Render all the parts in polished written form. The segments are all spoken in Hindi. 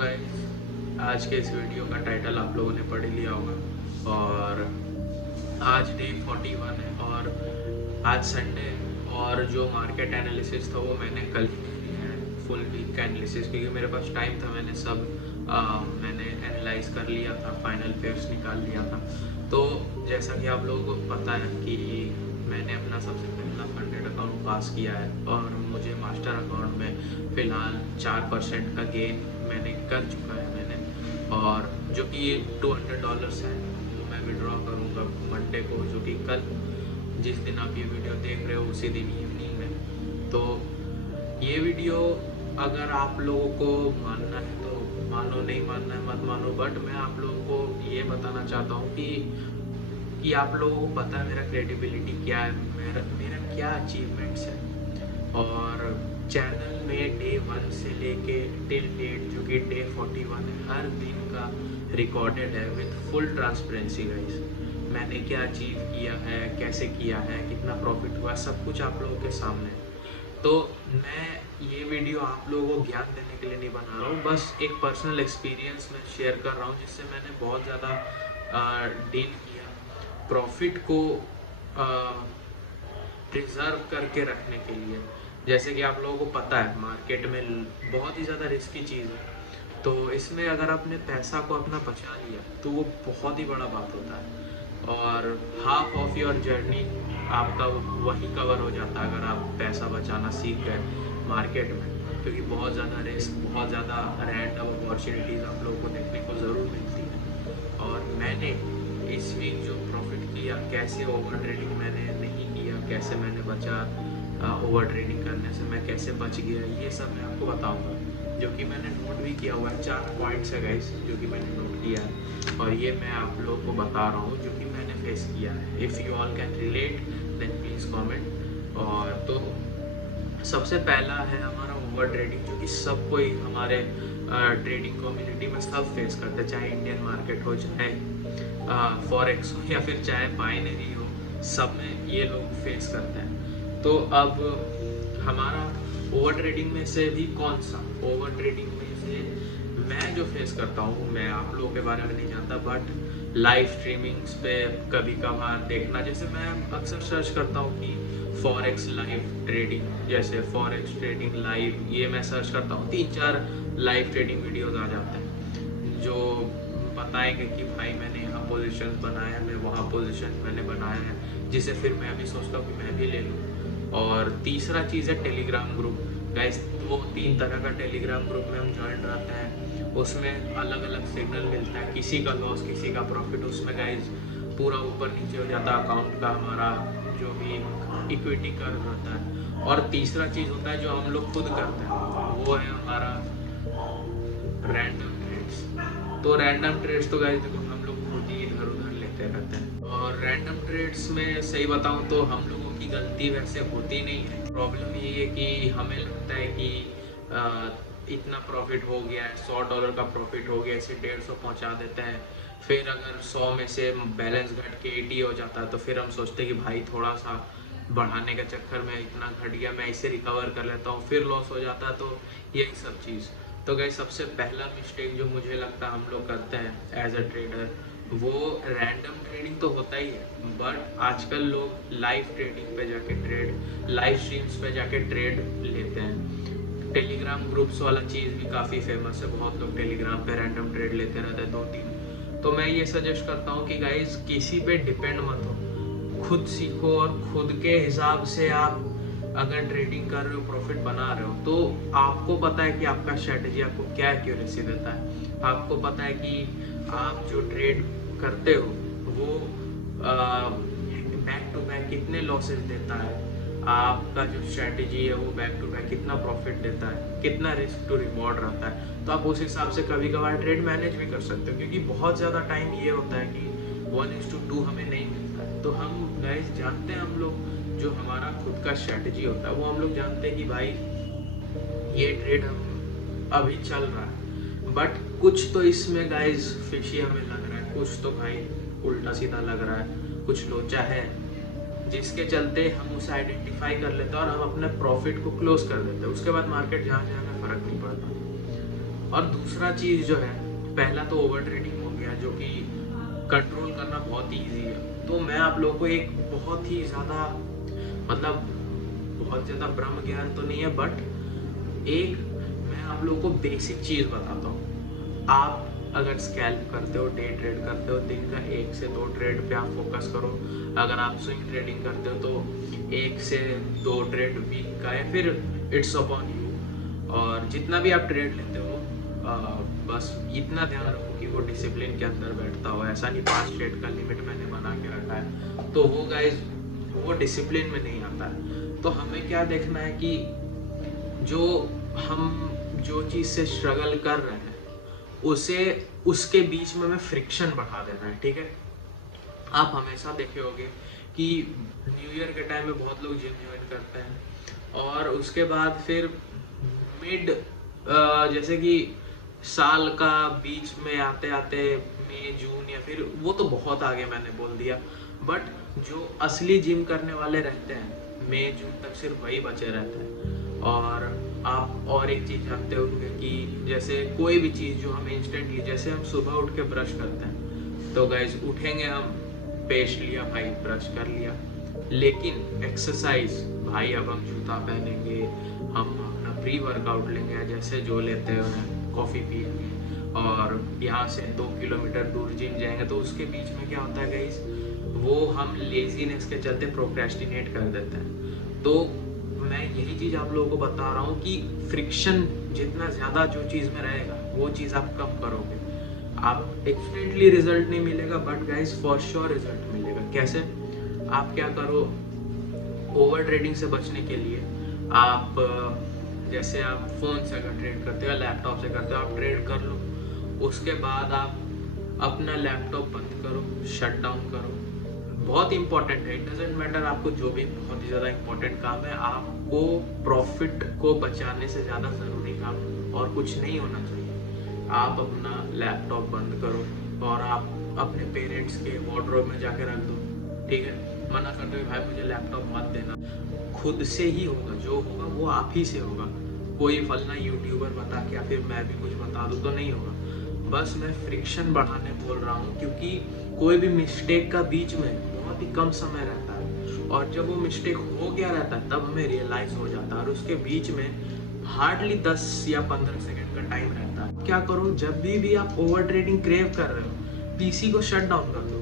गाइस, आज के इस वीडियो का टाइटल आप लोगों ने पढ़ ही लिया होगा। और आज डे 41 है और आज संडे है। और जो मार्केट एनालिसिस था वो मैंने कल ही ले लिया है, फुल वीक का एनालिसिस, क्योंकि मेरे पास टाइम था। मैंने सब मैंने एनालाइज कर लिया था, फाइनल पेयर्स निकाल लिया था। तो जैसा कि आप लोगों को पता है कि मैंने अपना सबसे पहला फंडेड अकाउंट पास किया है और मुझे मास्टर अकाउंट में फ़िलहाल 4% का गेन मैंने कर चुका है और जो कि $200 है, जो मैं विड्रॉ करूँगा मंडे को, जो कि कल, जिस दिन आप ये वीडियो देख रहे हो उसी दिन इवनिंग में। तो ये वीडियो अगर आप लोगों को मानना है तो मानो, नहीं मानना है मत मानो, बट मैं आप लोगों को ये बताना चाहता हूँ कि आप लोगों को पता है मेरा क्रेडिबिलिटी क्या है, मेरा क्या अचीवमेंट्स है। और चैनल में डे 1 से लेके टिल डेट, जो कि डे 41 है, हर दिन का रिकॉर्डेड है विथ फुल ट्रांसपेरेंसी गाइस। मैंने क्या अचीव किया है, कैसे किया है, कितना प्रॉफिट हुआ, सब कुछ आप लोगों के सामने है। तो मैं ये वीडियो आप लोगों को ज्ञान देने के लिए नहीं बना रहा हूँ, बस एक पर्सनल एक्सपीरियंस मैं शेयर कर रहा हूँ, जिससे मैंने बहुत ज़्यादा डील किया प्रॉफिट को प्रिजर्व करके रखने के लिए। जैसे कि आप लोगों को पता है मार्केट में बहुत ही ज़्यादा रिस्की चीज़ है, तो इसमें अगर आपने पैसा को अपना बचा लिया तो वो बहुत ही बड़ा बात होता है। और हाफ ऑफ योर जर्नी आपका वही कवर हो जाता है अगर आप पैसा बचाना सीख गए मार्केट में, क्योंकि बहुत ज़्यादा रिस्क, बहुत ज़्यादा रैंडम अपॉर्चुनिटीज़ आप लोगों को देखने को ज़रूर मिलती है। और मैंने इस वीक जो प्रॉफिट किया, कैसे ओवर ट्रेडिंग मैंने नहीं किया, कैसे मैंने बचा ओवर ट्रेडिंग करने से, मैं कैसे बच गया, ये सब मैं आपको बताऊंगा, जो कि मैंने नोट भी किया हुआ है। 4 पॉइंट्स है गाइस जो कि मैंने नोट किया है और ये मैं आप लोगों को बता रहा हूँ जो कि मैंने फेस किया है। If you all can relate then please comment. और तो सबसे पहला है हमारा ओवर ट्रेडिंग, जो कि सब कोई हमारे ट्रेडिंग कम्युनिटी में सब फेस करते हैं, चाहे इंडियन मार्केट हो, चाहे फॉरेक्स हो, या फिर चाहे बाइनरी हो, सब में ये लोग फेस करते हैं। तो अब हमारा ओवर ट्रेडिंग में से भी कौन सा, ओवर ट्रेडिंग में से मैं जो फेस करता हूँ, मैं आप लोगों के बारे में नहीं जानता, बट लाइव स्ट्रीमिंग्स पे कभी कभार देखना, जैसे मैं अक्सर सर्च करता हूँ कि फॉरेक्स लाइव ट्रेडिंग, जैसे फॉरेक्स ट्रेडिंग लाइव, ये मैं सर्च करता हूँ, 3-4 लाइव ट्रेडिंग वीडियोस आ जाते हैं जो बताएंगे कि भाई मैंने यहाँ पोजीशन बनाया है, मैं वहाँ पोजीशन मैंने बनाया है, जिसे फिर मैं भी सोचता हूँ कि मैं भी ले लूँ। और तीसरा चीज़ है टेलीग्राम ग्रुप गाइस। वो 3 तरह का टेलीग्राम ग्रुप में हम ज्वाइन रहते हैं, उसमें अलग अलग सिग्नल मिलता है, किसी का लॉस, किसी का प्रॉफिट, उसमें गाइस पूरा ऊपर नीचे हो जाता है अकाउंट का हमारा जो भी इक्विटी कर रहता है। और तीसरा चीज़ होता है जो हम लोग खुद करते हैं, वो है हमारा रैंडम ट्रेड्स। तो रैंडम ट्रेड्स तो गाइस देखो हम लोग खुद ही इधर उधर लेते रहते हैं, और रैंडम ट्रेड्स में सही बताऊं तो हम लोगों की गलती वैसे होती नहीं है। प्रॉब्लम ये है कि हमें लगता है कि इतना प्रॉफिट हो गया है, $100 का प्रॉफिट हो गया, इसे 150 पहुंचा देते हैं। फिर अगर 100 में से बैलेंस घट के 80 हो जाता है तो फिर हम सोचते हैं कि भाई थोड़ा सा बढ़ाने के चक्कर में इतना घट गया, मैं इसे रिकवर कर लेता हूँ, फिर लॉस हो जाता है। तो यही सब चीज़। तो गाइस सबसे पहला मिस्टेक जो मुझे लगता है हम लोग करते हैं एज अ ट्रेडर, वो रैंडम ट्रेडिंग तो होता ही है, बट आजकल लोग लाइव ट्रेडिंग पे जाके लाइव स्ट्रीम्स पे जाके ट्रेड लेते हैं। टेलीग्राम ग्रुप्स वाला चीज़ भी काफ़ी फेमस है, बहुत लोग टेलीग्राम पे रैंडम ट्रेड लेते रहते हैं 2-3। तो मैं ये सजेस्ट करता हूँ कि गाइज किसी पे डिपेंड मत हो, खुद सीखो और खुद के हिसाब से आप अगर ट्रेडिंग कर रहे हो, प्रॉफिट बना रहे हो, तो आपको पता है कि आपका स्ट्रेटजी आपको क्या एक्यूरेसी देता है, आपको पता है कि आप जो ट्रेड करते हो वो बैक टू बैक कितने लॉसेस देता है, आपका जो स्ट्रेटजी है वो बैक टू बैक कितना प्रॉफिट देता है, कितना रिस्क टू रिवॉर्ड रहता है। तो आप उस हिसाब से कभी कभार ट्रेड मैनेज भी कर सकते हो, क्योंकि बहुत ज़्यादा टाइम ये होता है कि 1:2 हमें नहीं मिलता है। तो हम गाइस जानते हैं, हम लोग जो हमारा खुद का स्ट्रेटजी होता है वो हम लोग जानते हैं कि भाई ये ट्रेड हम अभी चल रहा है, बट कुछ तो इसमें गाइस फिशी हमें लग रहा है, कुछ तो भाई उल्टा सीधा लग रहा है, कुछ लोचा है, जिसके चलते हम उसे आइडेंटिफाई कर लेते हैं और हम अपने प्रॉफिट को क्लोज कर देते हैं। उसके बाद मार्केट जहाँ जाए हमें फ़र्क नहीं पड़ता। और दूसरा चीज़ जो है, पहला तो ओवर ट्रेडिंग हो गया जो कि कंट्रोल करना बहुत ही ईजी है। तो मैं आप लोगों को एक बहुत ही ज़्यादा, मतलब बहुत ज़्यादा ब्रह्म ज्ञान तो नहीं है, बट एक मैं आप लोगों को बेसिक चीज़ बताता हूँ। आप अगर स्कैल्प करते हो, डे ट्रेड करते हो, दिन का 1 से 2 ट्रेड पे आप फोकस करो। अगर आप स्विंग ट्रेडिंग करते हो तो 1 से 2 ट्रेड वीक का, या फिर इट्स अपॉन यू। और जितना भी आप ट्रेड लेते हो बस इतना ध्यान रखो कि वो डिसिप्लिन के अंदर बैठता हो। ऐसा नहीं 5 ट्रेड का लिमिट मैंने बना के रखा है, तो वो गाइज वो डिसिप्लिन में नहीं आता है। तो हमें क्या देखना है कि जो चीज़ से स्ट्रगल कर रहे हैं उसे उसके बीच में हमें फ्रिक्शन बढ़ा देना है, ठीक है। आप हमेशा देखे होंगे कि न्यू ईयर के टाइम में बहुत लोग जिम ज्वाइन करते हैं, और उसके बाद फिर मिड जैसे कि साल का बीच में आते आते मई जून, या फिर वो तो बहुत आगे मैंने बोल दिया, बट जो असली जिम करने वाले रहते हैं मई जून तक सिर्फ वही बचे रहते हैं। और आप और एक चीज़ जानते होंगे कि जैसे कोई भी चीज़ जो हमें इंस्टेंटली, जैसे हम सुबह उठ के ब्रश करते हैं, तो गाइज उठेंगे हम, पेस्ट लिया भाई, ब्रश कर लिया, लेकिन एक्सरसाइज भाई अब हम जूता पहनेंगे, हम अपना प्री वर्कआउट लेंगे, जैसे जो लेते हैं, कॉफ़ी पिएंगे, और यहाँ से 2 किलोमीटर दूर जिम जाएंगे। तो उसके बीच में क्या होता है गाइज, वो हम लेजीनेस के चलते प्रोक्रेस्टिनेट कर देते हैं। तो मैं यही चीज़ आप लोगों को बता रहा हूँ कि फ्रिक्शन जितना ज़्यादा जो चीज़ में रहेगा वो चीज़ आप कम करोगे। आप इंस्टेंटली रिजल्ट नहीं मिलेगा, but guys for sure result मिलेगा। कैसे? आप क्या करो, ओवर ट्रेडिंग से बचने के लिए आप जैसे आप फ़ोन से अगर ट्रेड करते हो या लैपटॉप से करते हो, आप ट्रेड कर लो, उसके बाद आप अपना लैपटॉप बंद करो, शट डाउन करो। बहुत इंपॉर्टेंट है, इट डजेंट मैटर आपको जो भी बहुत ही ज़्यादा इंपॉर्टेंट काम है, आपको प्रॉफिट को बचाने से ज़्यादा ज़रूरी काम और कुछ नहीं होना चाहिए। आप अपना लैपटॉप बंद करो और आप अपने पेरेंट्स के वार्डरोब में जाके रख दो, ठीक है। मना कर दो भाई मुझे लैपटॉप मत देना, खुद से ही होगा, जो होगा वो आप ही से होगा। कोई फलना यूट्यूबर बता के या फिर मैं भी कुछ बता दूँ तो नहीं होगा। बस मैं फ्रिक्शन बढ़ाने बोल रहा हूँ, क्योंकि कोई भी मिस्टेक का बीच में बहुत ही कम समय रहता है, और जब वो मिस्टेक हो गया रहता है तब हमें रियलाइज हो जाता है, और उसके बीच में हार्डली 10 या 15 सेकंड का टाइम रहता है। क्या करो, जब भी आप ओवर ट्रेडिंग क्रेव कर रहे हो, पीसी को शट डाउन कर दो,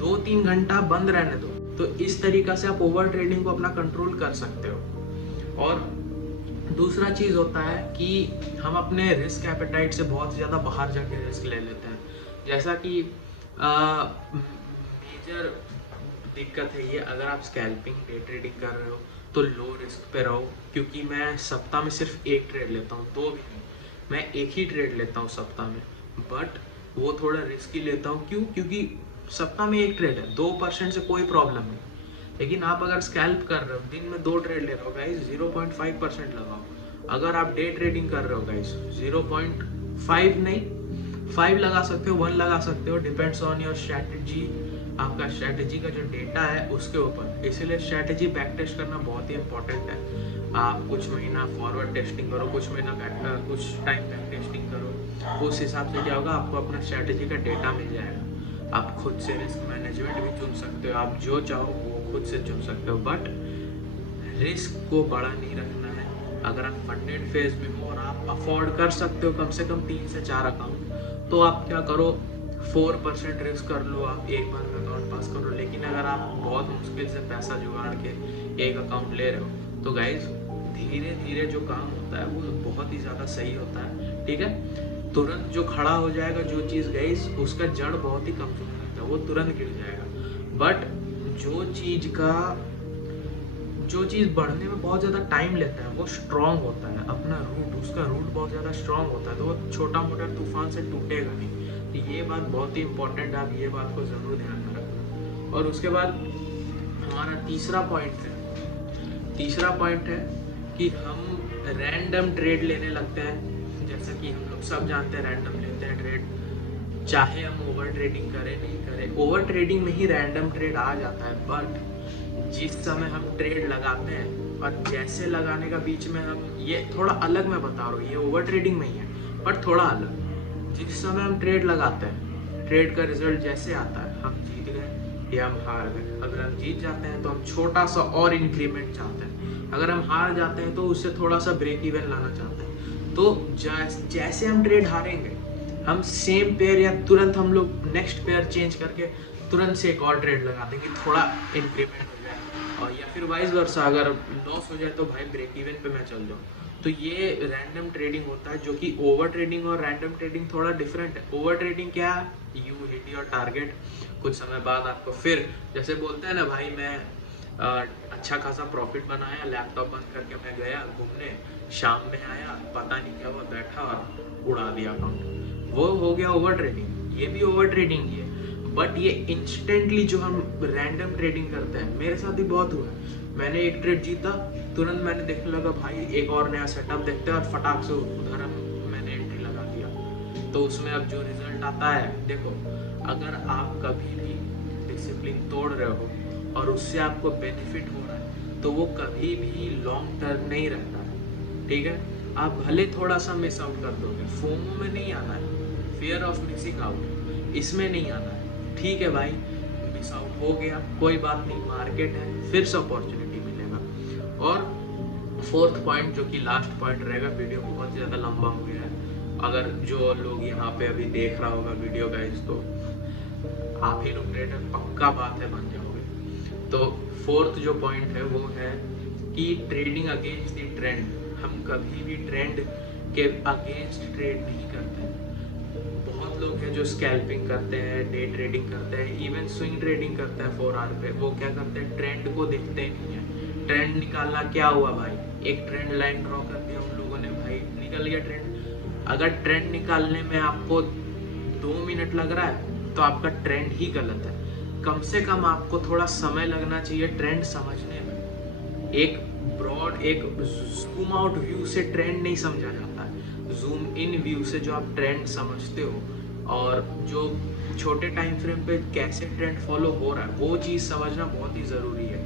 2-3 घंटा बंद रहने दो। तो इस तरीका से आप ओवर ट्रेडिंग को अपना कंट्रोल कर सकते हो। और दूसरा चीज़ होता है कि हम अपने रिस्क एपेटाइट से बहुत ज़्यादा बाहर जाके रिस्क ले लेते हैं। जैसा कि मेजर दिक्कत है ये, अगर आप स्कैल्पिंग डे ट्रेडिंग कर रहे हो तो लो रिस्क पे रहो, क्योंकि मैं सप्ताह में सिर्फ 1 ट्रेड लेता हूँ, 2 भी नहीं, मैं 1 ही ट्रेड लेता हूँ सप्ताह में, बट वो थोड़ा रिस्की लेता हूँ। क्यों? क्योंकि सप्ताह में 1 ट्रेड है, 2% से कोई प्रॉब्लम नहीं। लेकिन आप अगर स्कैल्प कर रहे हो, दिन में 2 ट्रेड ले रहे हो गाइस, 0.5% लगाओ। अगर आप डे ट्रेडिंग कर रहे हो गाइस, 0.5 नहीं, 5 लगा सकते हो, 1 लगा सकते हो, डिपेंड्स ऑन योर स्ट्रैटेजी। आपका स्ट्रैटेजी का जो डेटा है उसके ऊपर, इसीलिए स्ट्रैटेजी बैक टेस्ट करना बहुत ही इंपॉर्टेंट है। आप कुछ महीना फॉरवर्ड टेस्टिंग करो, कुछ महीना कुछ टाइम बैक टेस्टिंग करो। उस हिसाब से क्या होगा, आपको अपना स्ट्रैटेजी का डेटा मिल जाएगा। आप खुद से रिस्क मैनेजमेंट भी चुन सकते हो, आप जो चाहो वो खुद से चुन सकते हो, बट रिस्क को बड़ा नहीं रखना है। अगर आप फंडेड फेज में हो और आप अफोर्ड कर सकते हो कम से कम 3 से 4 अकाउंट, तो आप क्या करो, 4% रिस्क कर लो, आप एक बार में अकाउंट पास करो। लेकिन अगर आप बहुत मुश्किल से पैसा जुगाड़ के एक अकाउंट ले रहे हो, तो गाइज धीरे धीरे जो काम होता है वो बहुत ही ज़्यादा सही होता है, ठीक है। तुरंत जो खड़ा हो जाएगा जो चीज़ गाइज, उसका जड़ बहुत ही कमजोर रहता है, वो तुरंत गिर जाएगा। बट जो चीज़ बढ़ने में बहुत ज़्यादा टाइम लेता है वो स्ट्रांग होता है, अपना रूट, उसका रूट बहुत ज़्यादा स्ट्रांग होता है, तो वो छोटा मोटा तूफान से टूटेगा नहीं। तो ये बात बहुत ही इंपॉर्टेंट है, आप ये बात को ज़रूर ध्यान में रखना। और उसके बाद हमारा तीसरा पॉइंट है कि हम रैंडम ट्रेड लेने लगते हैं। जैसा कि हम लोग सब जानते हैं, रैंडम लेते हैं ट्रेड, चाहे हम ओवर ट्रेडिंग करें नहीं करें, ओवर ट्रेडिंग में ही रैंडम ट्रेड आ जाता है। बट जिस समय हम ट्रेड लगाते हैं और जैसे लगाने का बीच में हम, ये थोड़ा अलग मैं बता रहा हूँ, ये ओवर ट्रेडिंग में ही है, पर थोड़ा अलग। जिस समय हम ट्रेड लगाते हैं, ट्रेड का रिजल्ट जैसे आता है, हम जीत गए या हम हार गए। अगर हम जीत जाते हैं तो हम छोटा सा और इंक्रीमेंट चाहते हैं, अगर हम हार जाते हैं तो उससे थोड़ा सा ब्रेक इवन लाना चाहते हैं। तो जैसे हम ट्रेड हारेंगे, हम सेम पेयर या तुरंत हम लोग नेक्स्ट पेयर चेंज करके तुरंत से एक और ट्रेड लगा देंगे, थोड़ा इंक्रीमेंट हो जाए। और या फिर वाइस वर्सा, अगर लॉस हो जाए तो भाई ब्रेक इवन पे मैं चल जाऊँ। तो ये रैंडम ट्रेडिंग होता है, जो कि ओवर ट्रेडिंग और रैंडम ट्रेडिंग थोड़ा डिफरेंट है। ओवर ट्रेडिंग क्या है, यू हिट योर टारगेट, कुछ समय बाद आपको फिर जैसे बोलते हैं ना भाई, मैं अच्छा खासा प्रॉफिट बनाया, लैपटॉप बंद करके मैं गया घूमने, शाम में आया, पता नहीं क्या हुआ, बैठा और उड़ा दिया अकाउंट, वो हो गया ओवर ट्रेडिंग। ये भी ओवर ट्रेडिंग ही है, बट ये इंस्टेंटली जो हम रैंडम ट्रेडिंग करते हैं, मेरे साथ भी बहुत हुआ है। मैंने एक ट्रेड जीता, तुरंत मैंने देखने लगा भाई एक और नया सेटअप देखते हैं, और फटाक से उधर मैंने एंट्री लगा दिया। तो उसमें अब जो रिजल्ट आता है, देखो, अगर आप कभी भी डिसिप्लिन तोड़ रहे हो और उससे आपको बेनिफिट हो रहा है, तो वो कभी भी लॉन्ग टर्म नहीं रहता है, ठीक है। आप भले थोड़ा सा मिस आउट कर दोगे, फोमो में नहीं आना है, फियर ऑफ मिसिंग आउट, इसमें नहीं आना है, ठीक है भाई, मिस आउट हो गया कोई बात नहीं, मार्केट है, फिर से अपॉर्चुनिटी मिलेगा। और फोर्थ पॉइंट, जो कि लास्ट पॉइंट रहेगा, वीडियो बहुत ज़्यादा लंबा हो गया है, अगर जो लोग यहाँ पे अभी देख रहा होगा वीडियो गाइस, तो आप ही लोग ट्रेडर पक्का बात है बन जाओगे। तो फोर्थ जो पॉइंट है वो है कि ट्रेडिंग अगेंस्ट द ट्रेंड। हम कभी भी ट्रेंड के अगेंस्ट ट्रेड नहीं करते। बहुत लोग हैं जो स्कैल्पिंग करते हैं, डे ट्रेडिंग करते हैं, इवन स्विंग ट्रेडिंग करते हैं 4 आवर पे। वो क्या करते हैं, ट्रेंड को देखते ही नहीं है। ट्रेंड निकालना क्या हुआ भाई, एक ट्रेंड लाइन ड्रॉ कर दिया उन लोगों ने, भाई निकल गया ट्रेंड। अगर ट्रेंड निकालने में आपको 2 मिनट लग रहा है तो आपका ट्रेंड ही गलत है। कम से कम आपको थोड़ा समय लगना चाहिए ट्रेंड समझने में। एक ब्रॉड, एक जूम आउट व्यू से ट्रेंड नहीं समझा जाता है, जूम इन व्यू से जो आप ट्रेंड समझते हो और जो छोटे टाइम फ्रेम पे कैसे ट्रेंड फॉलो हो रहा है, वो चीज़ समझना बहुत ही ज़रूरी है।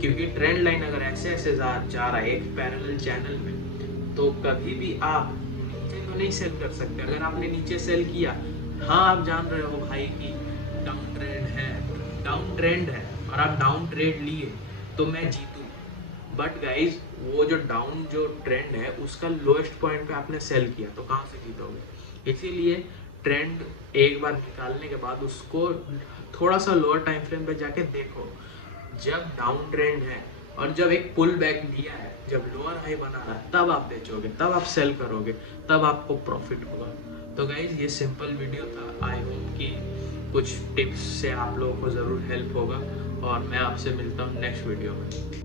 क्योंकि ट्रेंड लाइन अगर ऐसे ऐसे जा रहा है एक पैरेलल चैनल में, तो कभी भी आप नीचे तो नहीं सेल कर सकते। अगर आपने नीचे सेल किया, हाँ आप जान रहे हो भाई कि डाउन ट्रेंड है और आप डाउन ट्रेड लिए तो मैं जीतूँ, बट गाइज वो जो डाउन जो ट्रेंड है उसका लोएस्ट पॉइंट पे आपने सेल किया तो कहाँ से जीतोगे। इसीलिए ट्रेंड एक बार निकालने के बाद उसको थोड़ा सा लोअर टाइम फ्रेम पे जाके देखो। जब डाउन ट्रेंड है और जब एक पुल बैक दिया है, जब लोअर हाई बना रहा है, तब आप बेचोगे, तब आप सेल करोगे, तब आपको प्रॉफिट होगा। तो गाइज ये सिंपल वीडियो था, आई होप कि कुछ टिप्स से आप लोगों को ज़रूर हेल्प होगा, और मैं आपसे मिलता हूँ नेक्स्ट वीडियो में।